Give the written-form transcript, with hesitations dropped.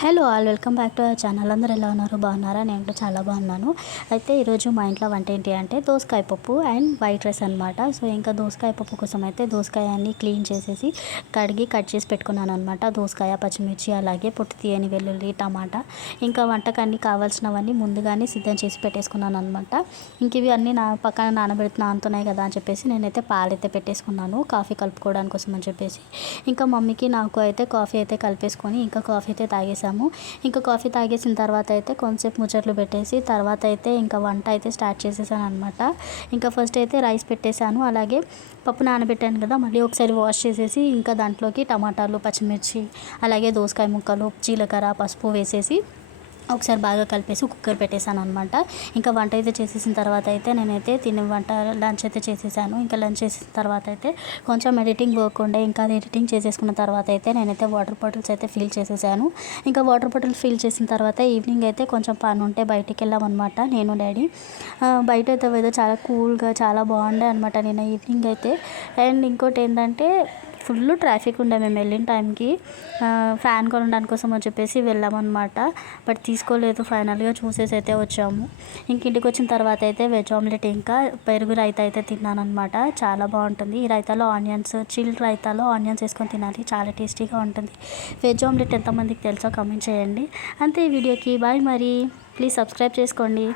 Hello all welcome back to our channel. అందరూ ఎలా ఉన్నారు? బాగున్నారా? నేను కూడా చాలా బాగున్నాను. అయితే ఈరోజు మా ఇంట్లో వంట ఏంటి అంటే దోసకాయ పప్పు అండ్ వైట్ రైస్ అనమాట. సో ఇంకా దోసకాయ పప్పు కోసం అయితే దోసకాయ అన్ని క్లీన్ చేసేసి కడిగి కట్ చేసి పెట్టుకున్నాను అనమాట. దోసకాయ, పచ్చిమిర్చి, అలాగే పొట్టు తీయని వెల్లుల్లి, టమాటా, ఇంకా వంటకు అన్నీ కావాల్సినవన్నీ ముందుగానే సిద్ధం చేసి పెట్టేసుకున్నాను అనమాట. ఇంక ఇవి అన్నీ నా పక్కన నానబెడుతున్నాయి కదా అని చెప్పేసి నేనైతే పాలైతే పెట్టేసుకున్నాను కాఫీ కలుపుకోవడానికి కోసం అని చెప్పేసి. ఇంకా మమ్మీకి నాకు అయితే కాఫీ అయితే కలిపేసుకొని ఇంకా కాఫీ అయితే తాగేసాము. ఇంకా కాఫీ తాగేసిన తర్వాత అయితే కొంచెంసేపు ముచ్చట్లు పెట్టేసి తర్వాత అయితే ఇంకా వంట అయితే స్టార్ట్ చేసేసాను అనమాట. ఇంకా ఫస్ట్ అయితే రైస్ పెట్టేశాను, అలాగే పప్పు నానబెట్టాను కదా, మళ్ళీ ఒకసారి వాష్ చేసేసి ఇంకా దాంట్లోకి టమాటాలు, పచ్చిమిర్చి, అలాగే దోసకాయ ముక్కలు, జీలకర్ర, పసుపు వేసేసి ఒకసారి బాగా కలిపేసి కుక్కర్ పెట్టేశాను అనమాట. ఇంకా వంట అయితే చేసేసిన తర్వాత అయితే నేనైతే లంచ్ అయితే చేసేసాను. ఇంకా లంచ్ చేసిన తర్వాత అయితే కొంచెం ఎడిటింగ్ వర్క్ ఉండే, ఇంకా అది ఎడిటింగ్ చేసేసుకున్న తర్వాత అయితే నేనైతే వాటర్ బాటిల్స్ అయితే ఫిల్ చేసేసాను. ఇంకా వాటర్ బాటిల్ ఫిల్ చేసిన తర్వాత ఈవినింగ్ అయితే కొంచెం పని ఉంటే బయటికి వెళ్ళామన్నమాట నేను, డాడీ. బయట అయితే వెదర్ చాలా కూల్గా చాలా బాగుండే అనమాట నేను ఈవినింగ్ అయితే. అండ్ ఇంకోటి ఏంటంటే ఫుల్ ట్రాఫిక్ ఉండే మేము వెళ్ళిన టైంకి. ఫ్యాన్ కొనడానికి కోసం అని చెప్పేసి వెళ్ళామన్నమాట, బట్ తీసుకోలేదు. ఫైనల్గా చూసేసి అయితే వచ్చాము. ఇంక ఇంటికి వచ్చిన తర్వాత అయితే వెజ్ ఆమ్లెట్ ఇంకా పెరుగు రైతా అయితే తిన్నాను అనమాట. చాలా బాగుంటుంది. ఈ రైతాలో ఆనియన్స్, చిల్డ్ రైతాలో ఆనియన్స్ వేసుకొని తినాలి, చాలా టేస్టీగా ఉంటుంది. వెజ్ ఆమ్లెట్ ఎంతమందికి తెలుసో కామెంట్ చేయండి. అంతే ఈ వీడియోకి బాయ్. మరి ప్లీజ్ సబ్స్క్రైబ్ చేసుకోండి.